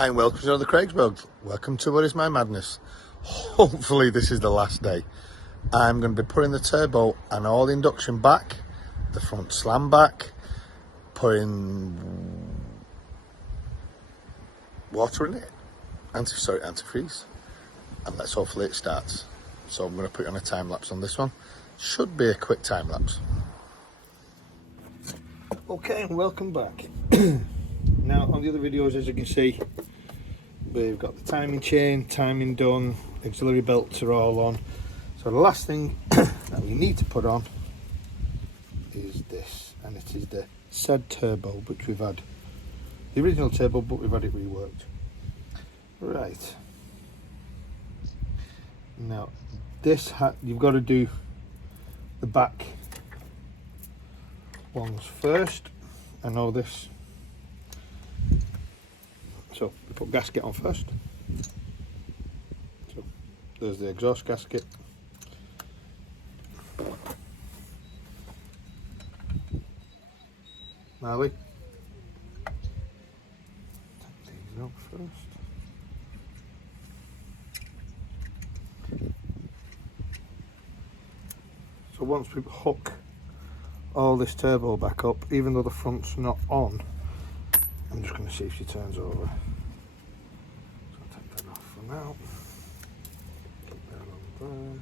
Hi and welcome to another Craigsburg. Welcome to What Is My Madness. Hopefully this is the last day. I'm going to be putting the turbo and all the induction back, the front slam back, putting water in it, antifreeze, and let's hopefully it starts. So I'm going to put you on a time lapse on this one. Should be a quick time lapse. Okay, and welcome back. Now on the other videos, as you can see, we've got the timing chain, timing done, auxiliary belts are all on. So the last thing that we need to put on is this, and it is the said turbo, which we've had the original turbo, but we've had it reworked. Right. Now this you've got to do the back ones first. I know this. So we put gasket on first. So there's the exhaust gasket. Marley, take these out first. So once we hook all this turbo back up, even though the front's not on, I'm just going to see if she turns over. So I'll take that off for now. Put that on there.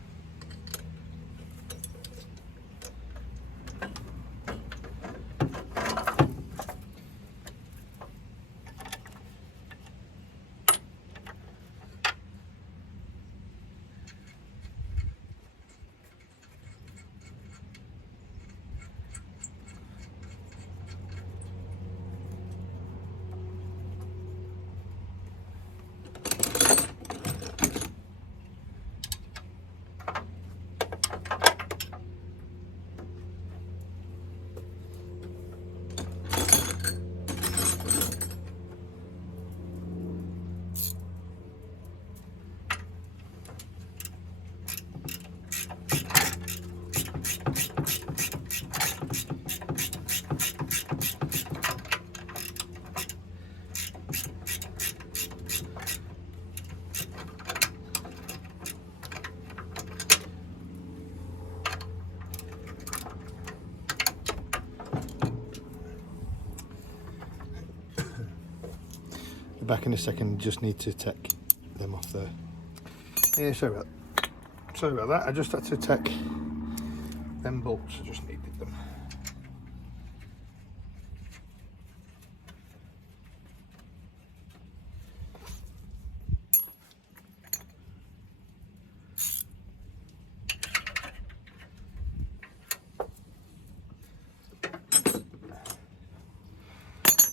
Back in a second, just need to take them off there. Yeah, sorry about that. I just had to take them bolts, I just needed them.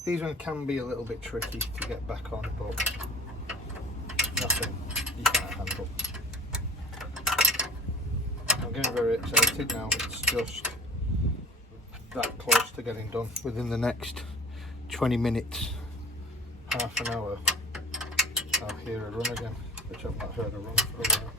These ones can be a little bit tricky to get back on, but nothing you can't handle. I'm getting very excited now. It's just that close to getting done. Within the next 20 minutes, half an hour, I'll hear a run again, which I've not heard a run for a while.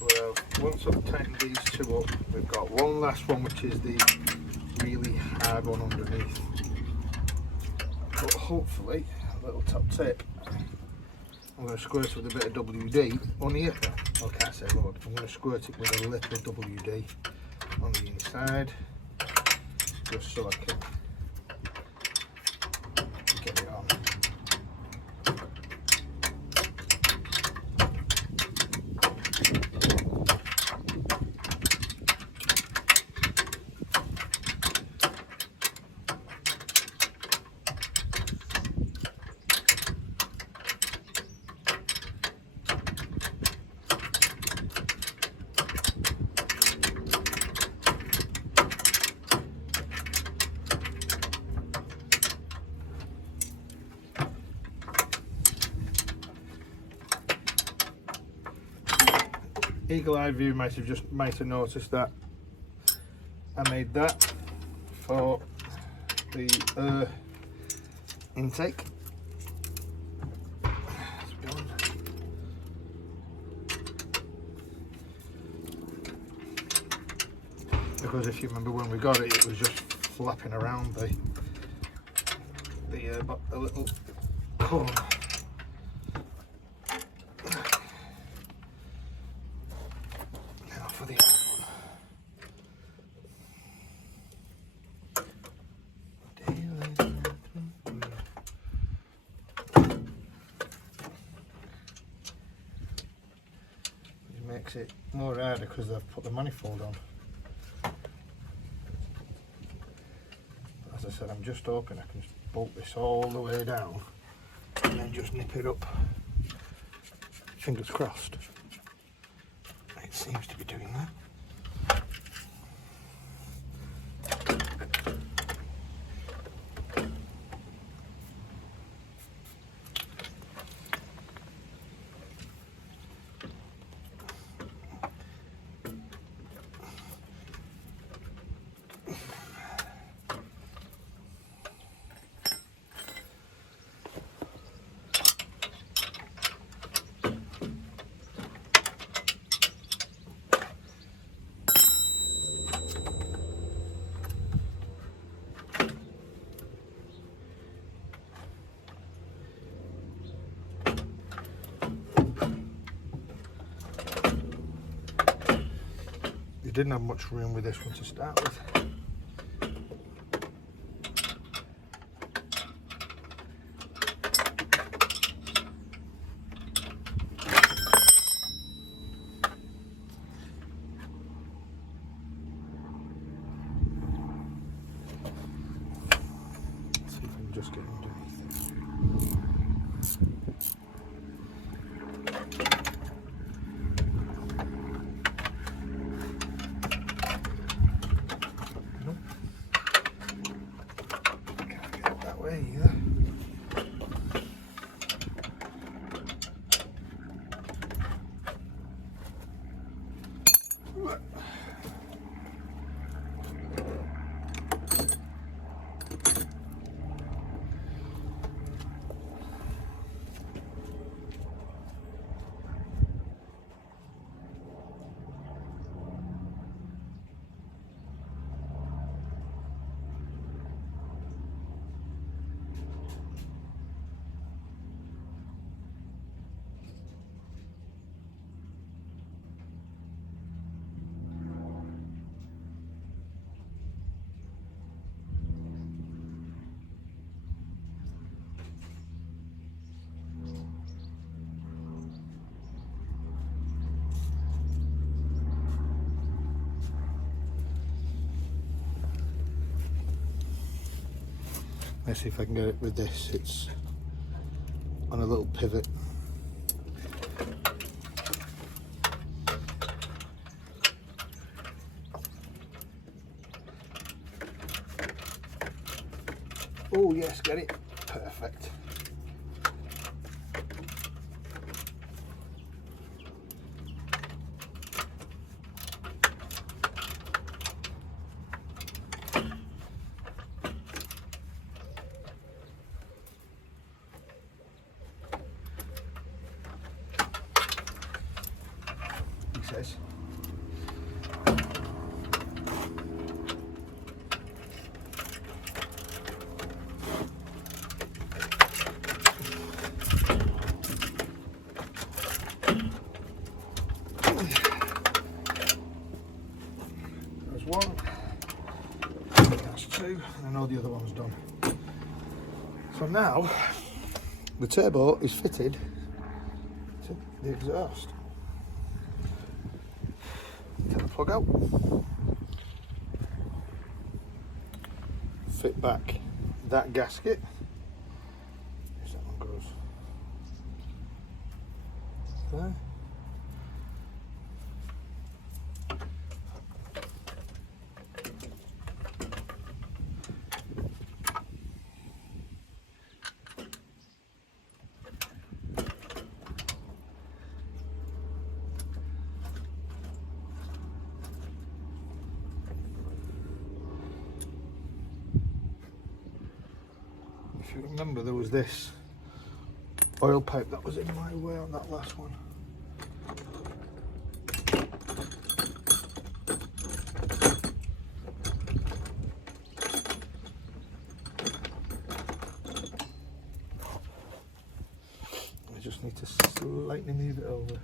Well, once I've tightened these two up, we've got one last one, which is the really hard one underneath. But hopefully, a little top tip, I'm going to squirt it with a bit of WD on here. Oh, I can't say Lord. I'm going to squirt it with a little WD on the inside, just so I can get it on. eagle-eye view might have noticed that I made that for the intake. Because if you remember when we got it, it was just flapping around the little cone. Now for the other one. It makes it more harder because they've put the manifold on. As I said, I'm just hoping I can bolt this all the way down and then just nip it up. Fingers crossed. It seems to be doing that. Didn't have much room with this one to start with. Let's see if I can just get underneath it. Either. Let's see if I can get it with this. It's on a little pivot. Oh yes, get it. Perfect. Says. There's one, that's two, and I know the other one's done. So now the turbo is fitted to the exhaust. Plug out, fit back that gasket, as that one goes there. If you remember, there was this oil pipe that was in my way on that last one. I just need to slightly move it over.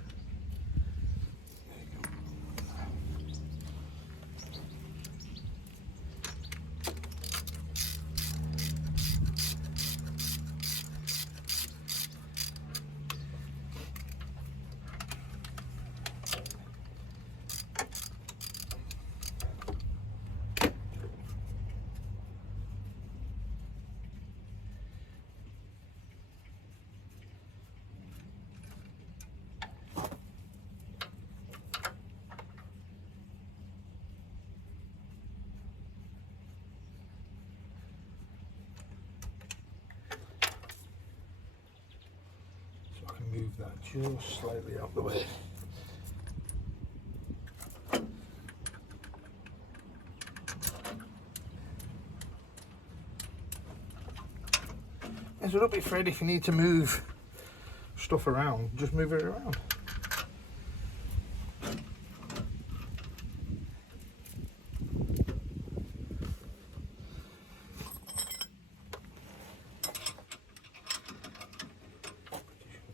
Move that just slightly out the way. And so don't be afraid if you need to move stuff around, just move it around.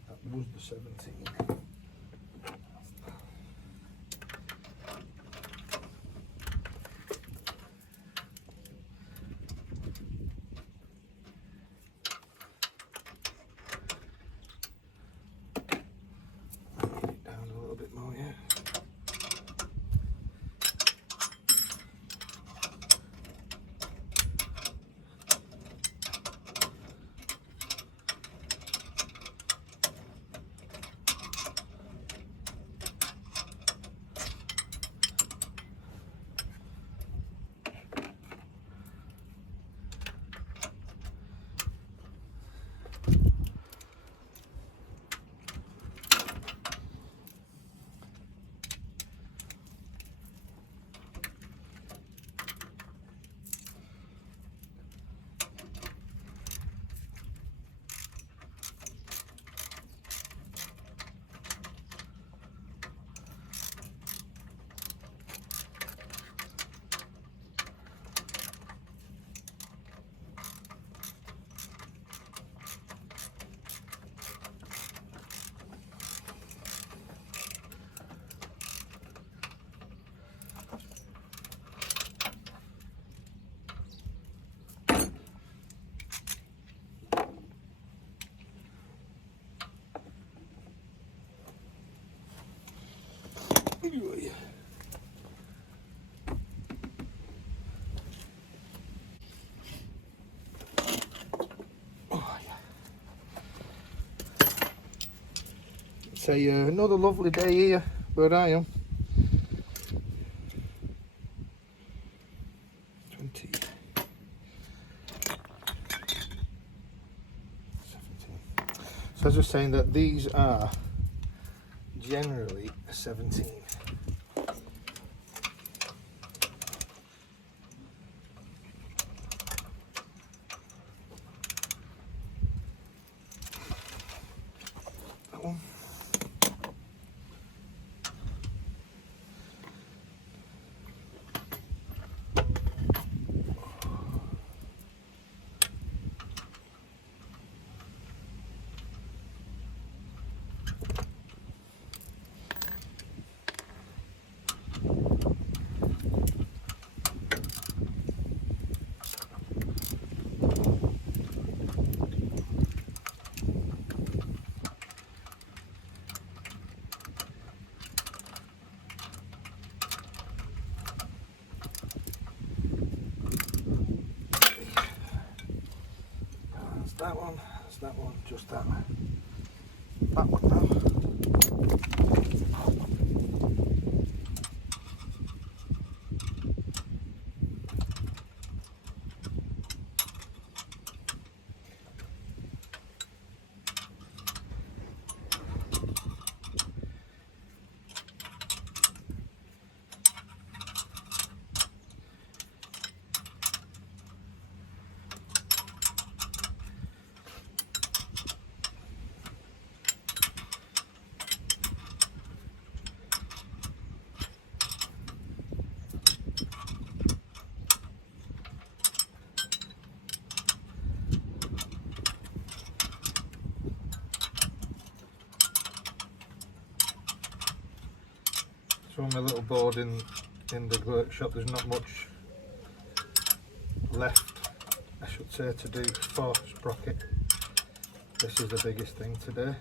That was the 17. Down a little bit more, yeah. Oh, yeah. It's another lovely day here where I am. 20, 17. So I was just saying that these are generally a 17. That one. That one, just that one now. board in the workshop. There's not much left, I should say, to do for sprocket. This is the biggest thing today.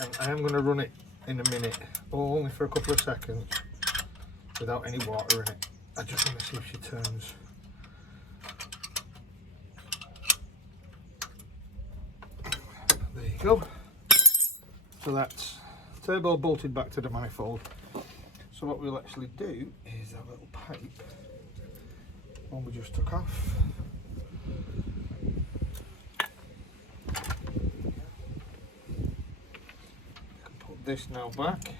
And I am going to run it in a minute, only for a couple of seconds, without any water in it. I just want to see if she turns. There you go. So that's turbo bolted back to the manifold. So what we'll actually do is that little pipe, one we just took off. Can put this now back.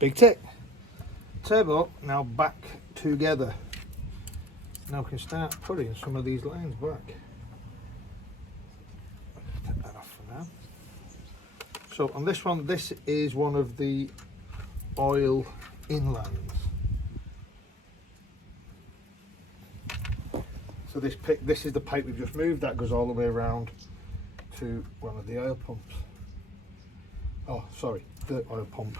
Big tick. Turbo now back together. Now we can start putting some of these lines back. Take that off for now. So on this one, this is one of the oil inlines. So this is the pipe we've just moved. That goes all the way around to one of the oil pumps. Oh, sorry, the oil pump.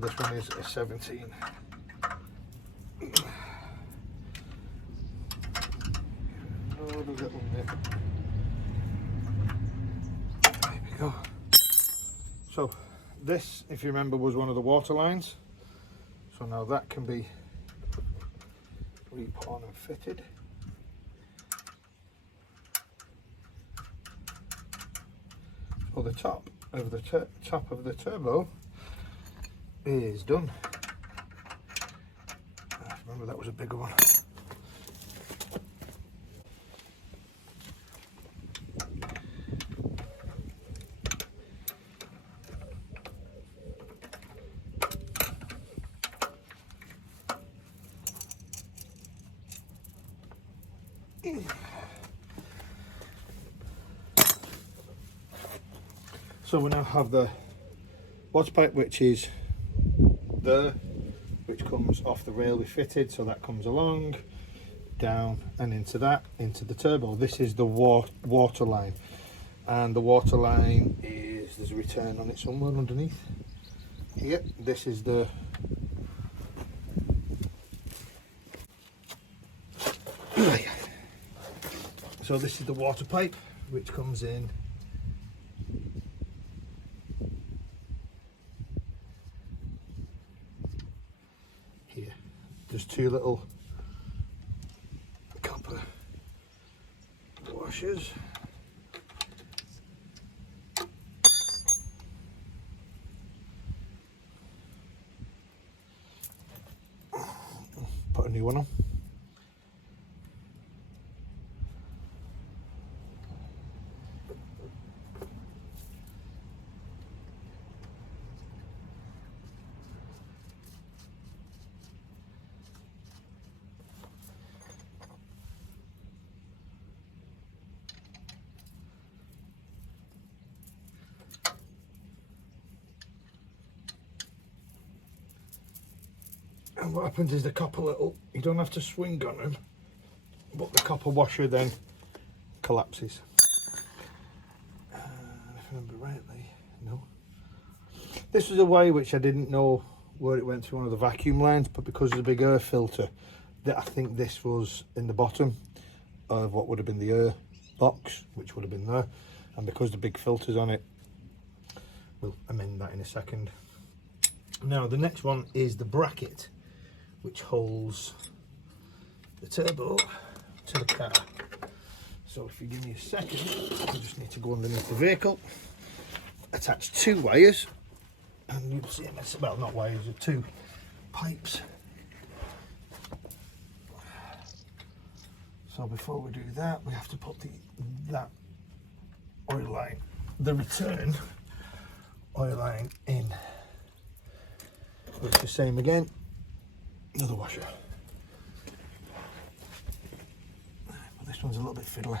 This one is a 17. Oh, the little nip. There we go. So this, if you remember, was one of the water lines. So now that can be re-put on and fitted. So the top of the turbo is done. Remember, that was a bigger one. So we now have the water pipe, which is there, which comes off the rail we fitted, so that comes along, down and into the turbo. This is the water line, and the water line is, there's a return on it somewhere underneath here. This is the so this is the water pipe, which comes in here. There's two little copper washers. Put a new one on. And what happens is the copper little, you don't have to swing on them, but the copper washer then collapses. If I remember rightly, no. This was a way which I didn't know where it went to one of the vacuum lines, but because of the big air filter, that I think this was in the bottom of what would have been the air box, which would have been there, and because the big filter's on it, we'll amend that in a second. Now the next one is the bracket which holds the turbo to the car. So if you give me a second, I just need to go underneath the vehicle, attach 2 wires, and you'll see them, well, not wires, but 2 pipes. So before we do that, we have to put that oil line, the return oil line in. It's the same again, another washer. But this one's a little bit fiddly.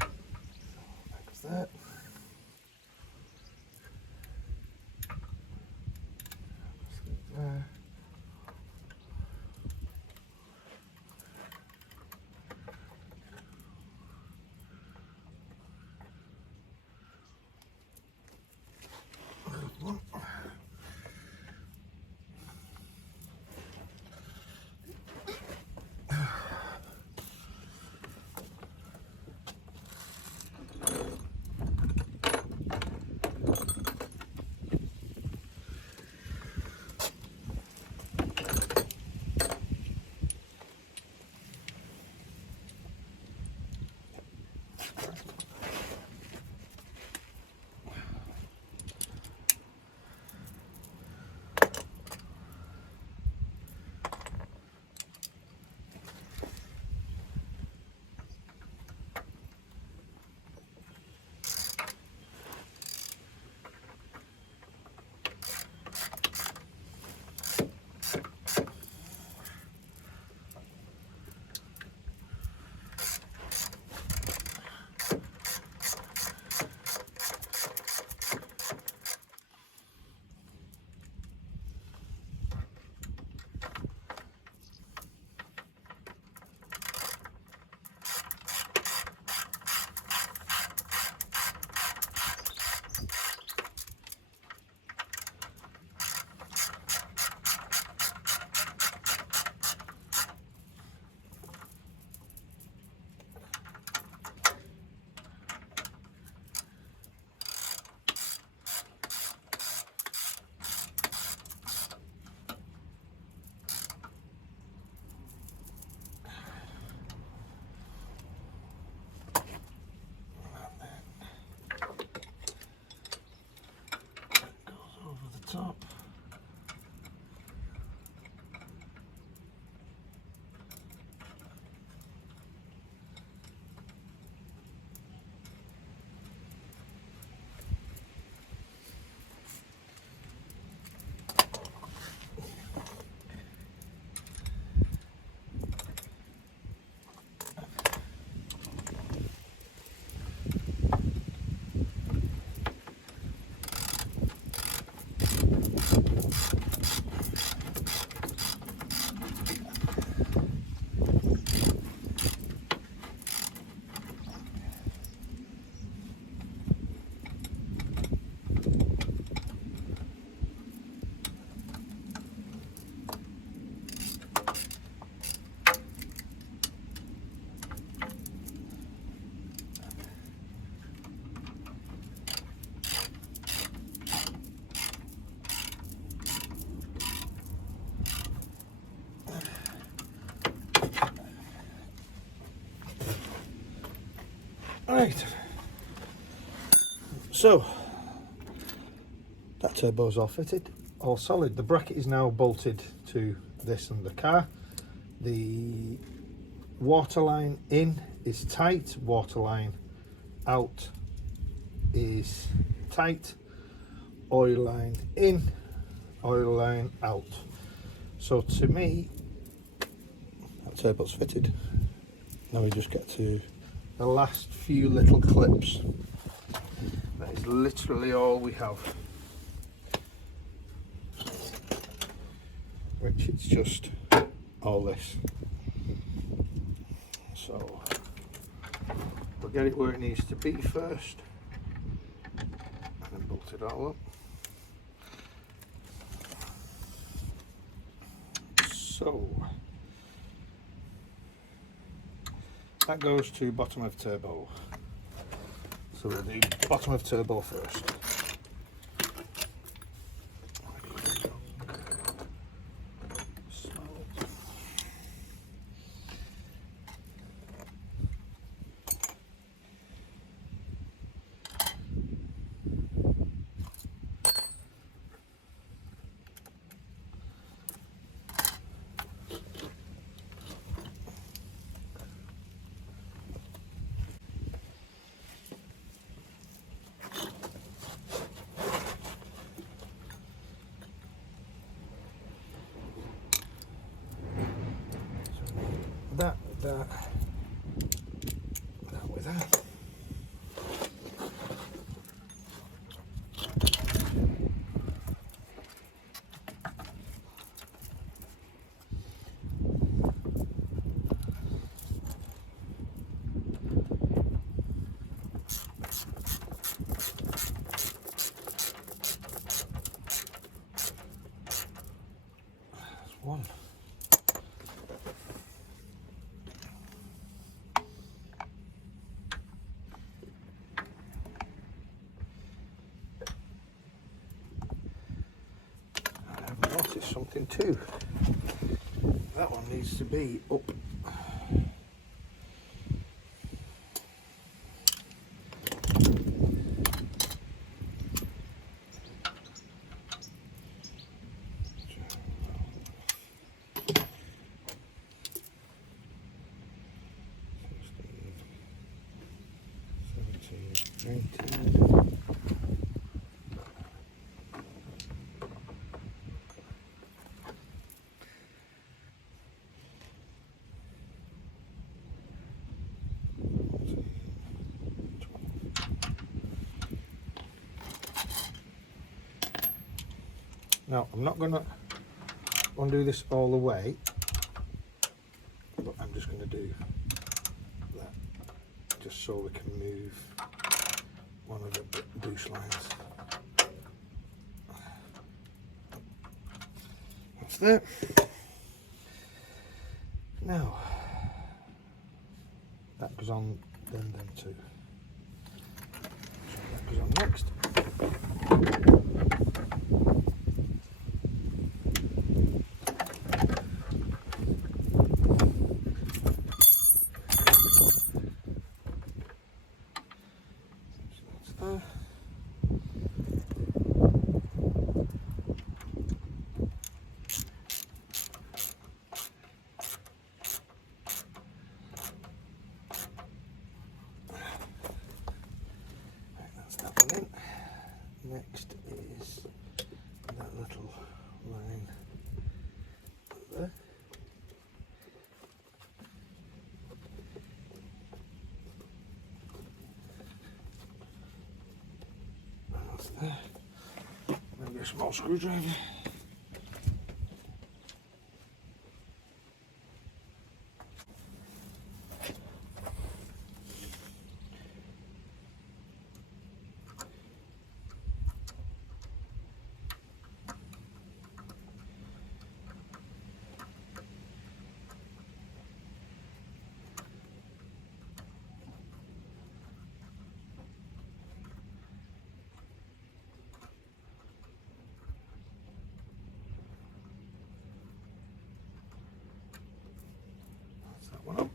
That goes there. There. Top. Right, so that turbo's all fitted, all solid. The bracket is now bolted to this and the car. The water line in is tight, water line out is tight, oil line in, oil line out. So to me, that turbo's fitted. Now we just get to the last few little clips. That is literally all we have, which it's just all this. So we'll get it where it needs to be first and then bolt it all up. So that goes to bottom of turbo. So we'll do bottom of turbo first. That with that. That's one. Notice something too. That one needs to be up. Now, I'm not going to undo this all the way, but I'm just going to do that, just so we can move one of the boost lines. That's that. Now, that goes on then too. So that goes on next. Next is that little line there. That's there. Maybe a small screwdriver. That one up.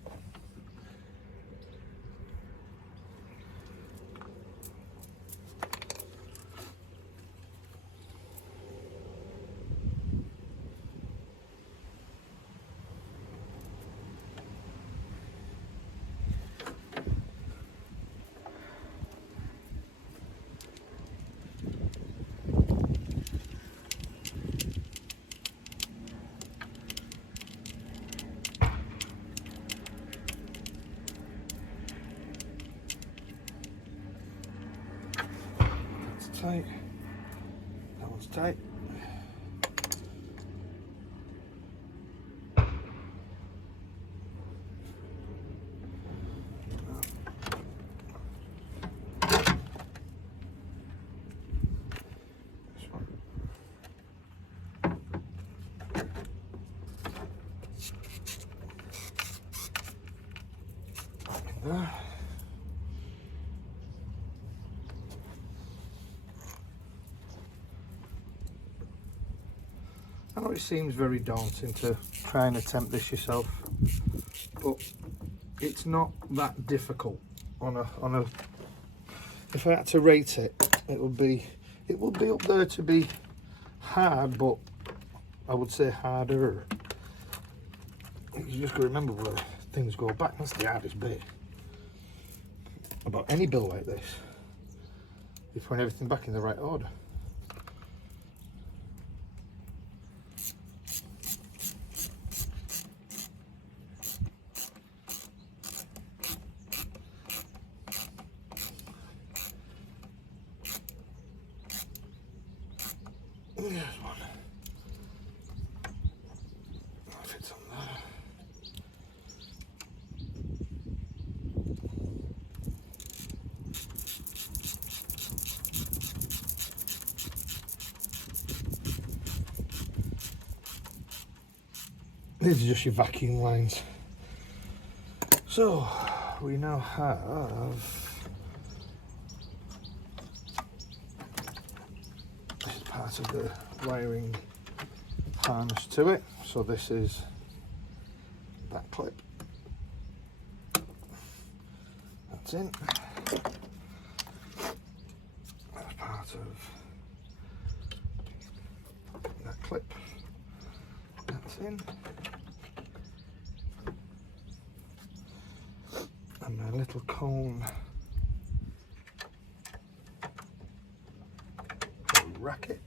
Tight. That one's tight. This one. In there. I know it seems very daunting to try and attempt this yourself, but it's not that difficult. On a if I had to rate it, it would be up there to be hard, but I would say harder. You just got to remember where things go back. That's the hardest bit about any build like this. You put everything back in the right order. There's one. That fits on there. These are just your vacuum lines. So we now have this is part of the wiring harness to it. So this is that clip. That's in. That's part of that clip. That's in. And my little cone racket.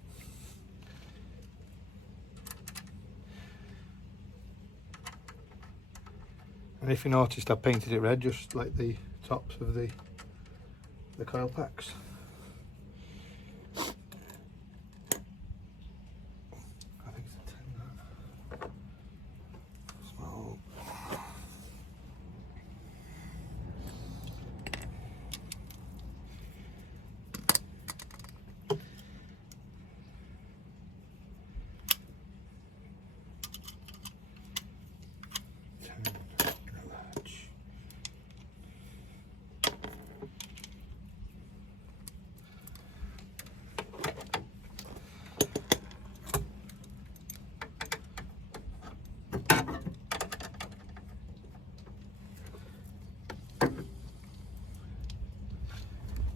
And if you noticed, I painted it red, just like the tops of the coil packs. I think it's a 10 small.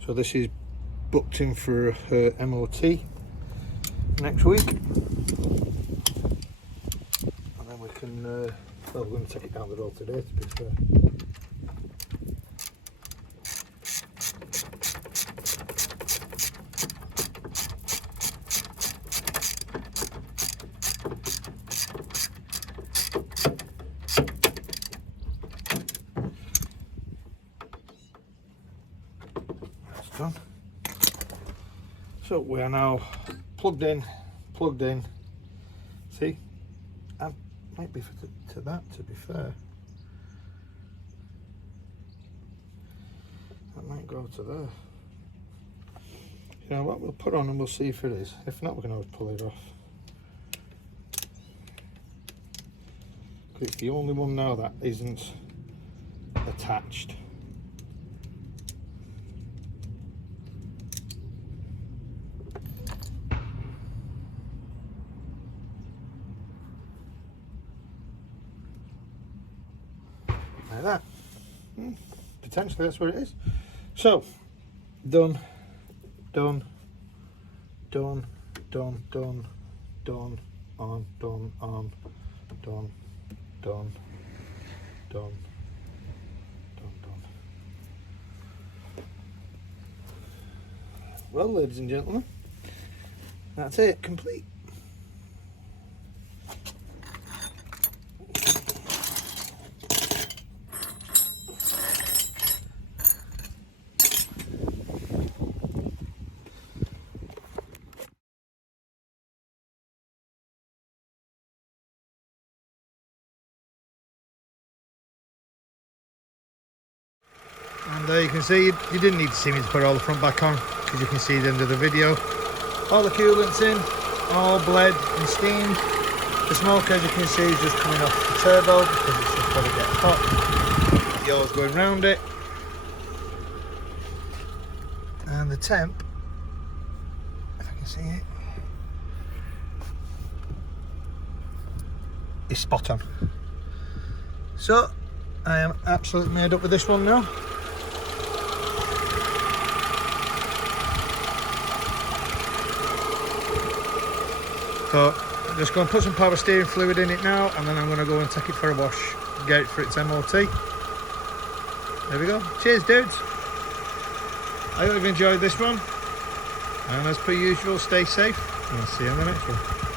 So this is booked in for her MOT next week, and then we can, well, we're going to take it down the road today, to be fair. Done. So we are now plugged in. See, I might be to that, to be fair. That might go to there. You know what, we'll put on and we'll see if it is. If not, we can always pull it off. It's the only one now that isn't attached. Like that. Potentially that's where it is. So done, on, done, well, ladies and gentlemen, that's it, complete. And you can see, you didn't need to see me to put all the front back on, because you can see the end of the video. All the coolant's in, all bled and steamed. The smoke, as you can see, is just coming off the turbo, because it's just got to get hot. Yellow's going round it. And the temp, if I can see it, is spot on. So I am absolutely made up with this one now. So I'm just going to put some power steering fluid in it now, and then I'm going to go and take it for a wash, get it for its MOT. There we go. Cheers, dudes. I hope you've enjoyed this one, and as per usual, stay safe, and I'll see you on the next one.